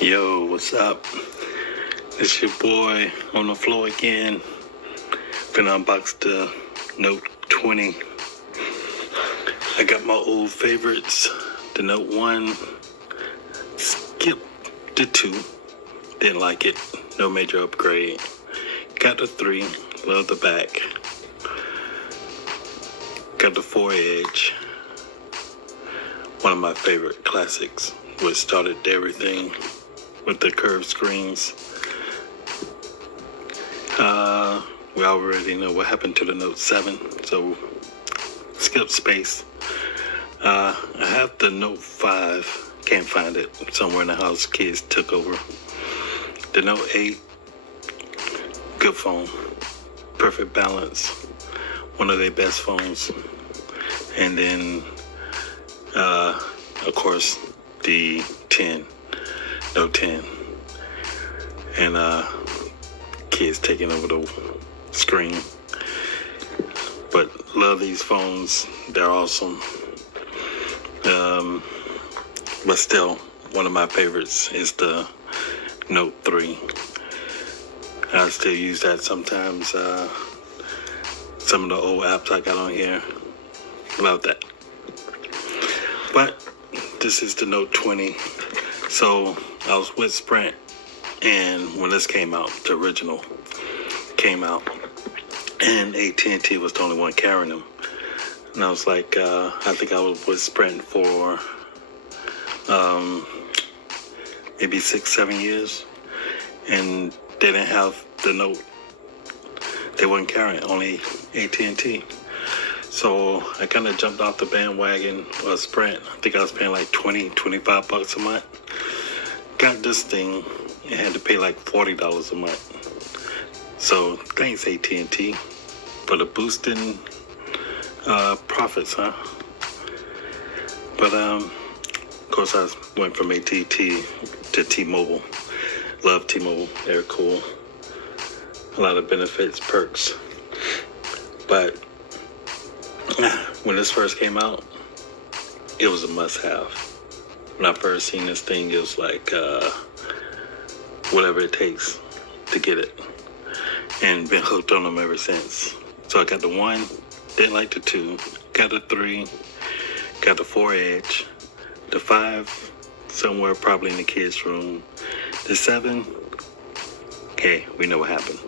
Yo, what's up? It's your boy on the floor again. Finna unbox the Note 20. I got my old favorites. The Note 1. Skipped the 2. Didn't like it. No major upgrade. Got the 3. Love the back. Got the 4 Edge. One of my favorite classics. What started everything with the curved screens. We already know what happened to the Note 7, so skip space. I have the Note 5, can't find it, somewhere in the house, kids took over. The Note 8, good phone, perfect balance, one of their best phones. And then, of course, the 10, Note 10, and kids taking over the screen. But love these phones, they're awesome. But still, one of my favorites is the Note 3. I still use that sometimes. Some of the old apps I got on here, love that. But this is the Note 20. So I was with Sprint, and when this came out, the original came out, and AT&T was the only one carrying them. And I was like, I think I was with Sprint for maybe 6-7 years, and they didn't have the Note. They wouldn't carry it, only AT&T. So I kind of jumped off the bandwagon of Sprint. I think I was paying like $20-25 a month. Got this thing, and had to pay like $40 a month. So thanks AT&T for the boosting profits, huh? But of course I went from AT&T to T-Mobile. Love T-Mobile, they're cool. A lot of benefits, perks. But when this first came out, it was a must-have. When I first seen this thing, it was like whatever it takes to get it, and been hooked on them ever since. So I got the 1, didn't like the 2, got the 3, got the 4 Edge, the 5 somewhere probably in the kids' room, the 7, okay, we know what happened,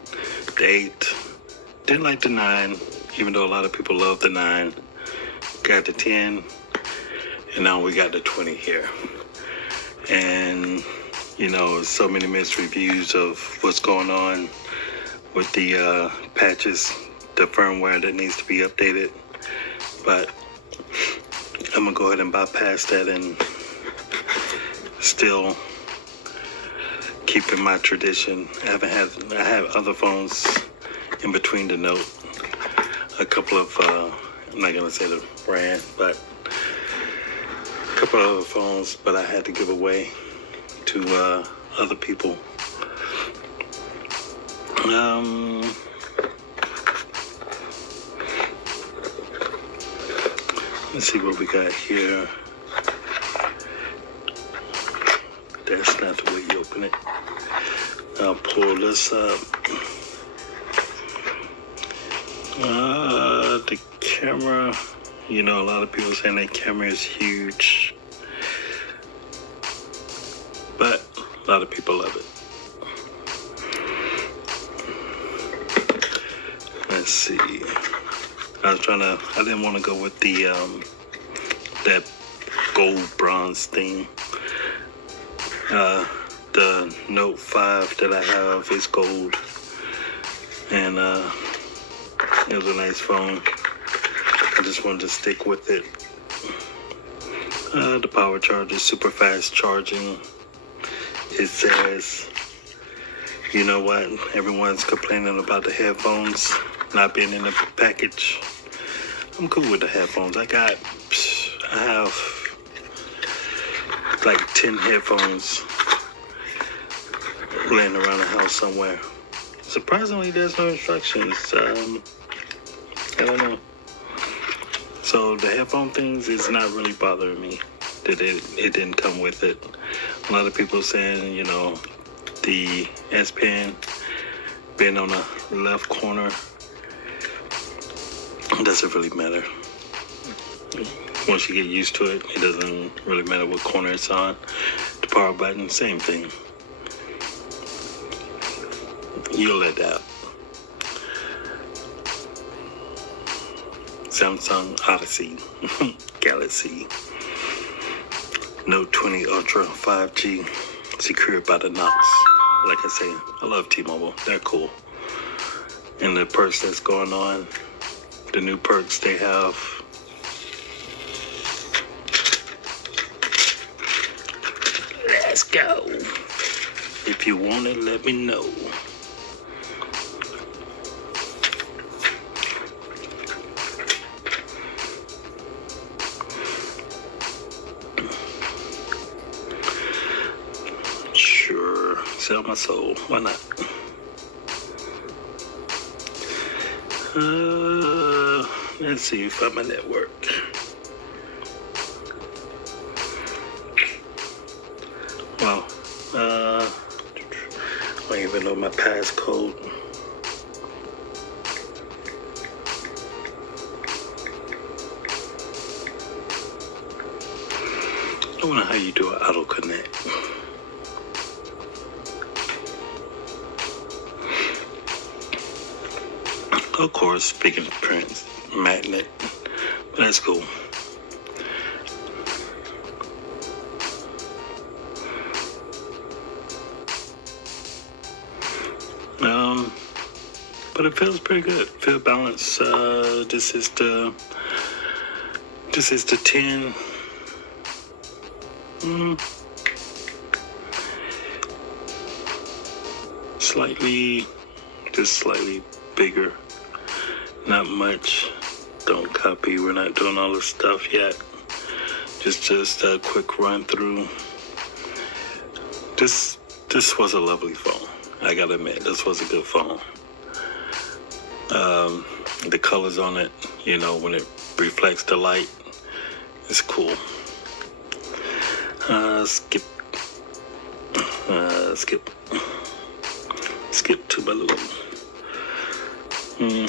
the 8, didn't like the 9, even though a lot of people love the 9, got the 10, and now we got the 20 here. And you know, so many mixed reviews of what's going on with the patches, the firmware that needs to be updated. But I'm gonna go ahead and bypass that and still keeping my tradition. I have other phones in between the Note. A couple of, I'm not gonna say the brand, but a couple of other phones, but I had to give away to other people. Let's see what we got here. That's not the way you open it. I'll pull this up. The camera, you know, a lot of people saying that camera is huge, but a lot of people love it. Let's see. I didn't want to go with the that gold bronze thing. The Note 5 that I have is gold, and it was a nice phone. I just wanted to stick with it. The power charger is super fast charging. It says, you know what, everyone's complaining about the headphones not being in the package. I'm cool with the headphones. I have like 10 headphones laying around the house somewhere. Surprisingly, there's no instructions. I don't know. So the headphone things is not really bothering me that it didn't come with it. A lot of people saying, you know, the S Pen being on the left corner doesn't really matter. Once you get used to it, it doesn't really matter what corner it's on. The power button, same thing. You'll adapt. Samsung Odyssey Galaxy Note 20 Ultra 5G secured by the Knox. Like I say, I love T-Mobile. They're cool. And the perks that's going on, the new perks they have. Let's go. If you want it, let me know. Sure, sell my soul. Why not? Let's see if I'm a network. Wow. I don't even know my passcode. I don't know how you do an auto connect. Of course, fingerprint magnet. But that's cool. But it feels pretty good. Feel balanced. This is the 10. Just slightly bigger. Not much. Don't copy. We're not doing all this stuff yet. Just a quick run through. This was a lovely phone. I gotta admit, this was a good phone. The colors on it, you know, when it reflects the light, it's cool. Skip to my little.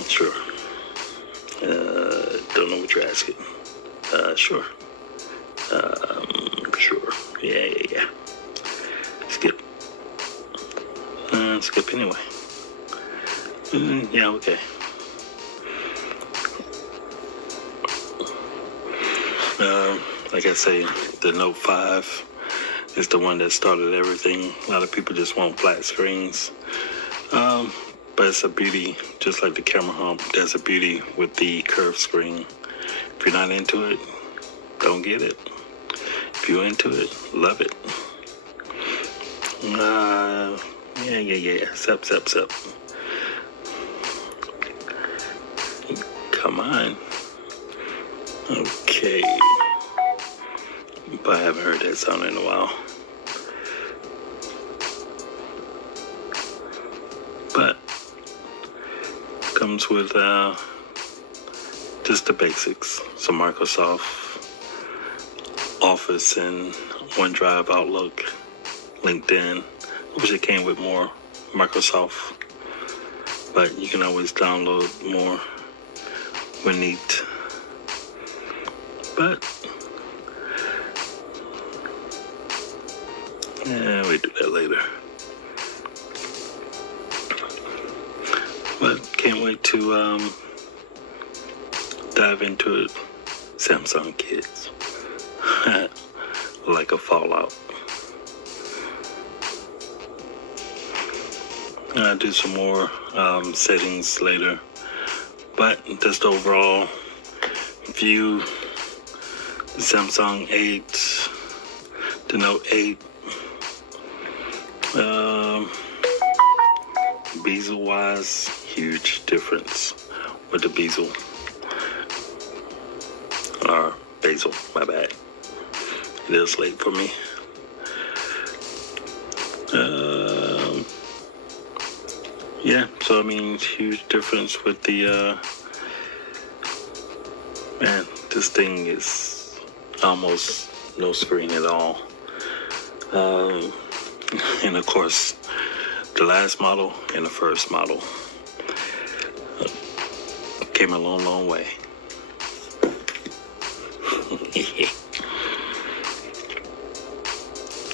Sure. Don't know what you're asking. Sure. Sure. Yeah. Skip. Skip anyway. Yeah, okay. Like I say, the Note 5 is the one that started everything. A lot of people just want flat screens. But it's a beauty, just like the camera hump, there's a beauty with the curved screen. If you're not into it, don't get it. If you're into it, love it. Yeah. Sup. Come on. Okay. But I haven't heard that sound in a while. But comes with just the basics. Some Microsoft Office and OneDrive, Outlook, LinkedIn. I wish it came with more Microsoft, but you can always download more when need. But yeah, we do that later. But can't wait to dive into it. Samsung kids. Like a fallout. I'll do some more settings later. But just overall view, the Samsung 8, the Note 8, bezel wise, huge difference with the bezel. Or basil, my bad. It is late for me. Yeah, so I mean, huge difference with the, man, this thing is almost no screen at all. And of course, the last model and the first model came a long, long way.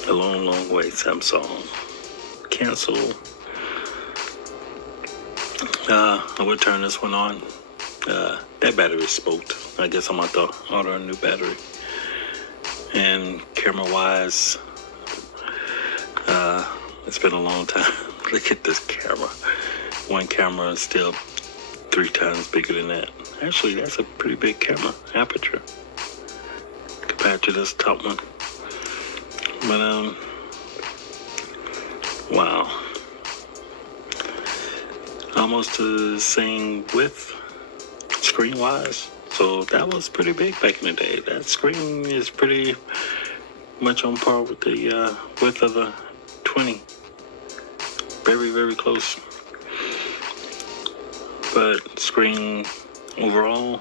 A long, long way, Samsung. Cancel. I would turn this one on. That battery smoked. I guess I'm going to order a new battery. And camera-wise, it's been a long time. Look at this camera. One camera is still 3 times bigger than that. Actually, that's a pretty big camera aperture compared to this top one. But wow, almost the same width screen wise. So that was pretty big back in the day. That screen is pretty much on par with the width of the 20. Very, very close. But screen overall,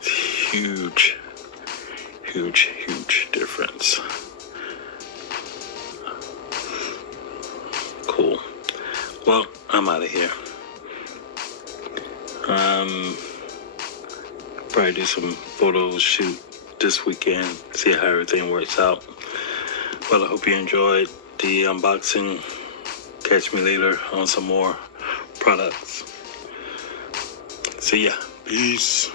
huge, huge, huge difference. Cool. Well, I'm out of here. Probably do some photos shoot this weekend, see how everything works out. Well, I hope you enjoyed the unboxing. Catch me later on some more products. See ya. Peace.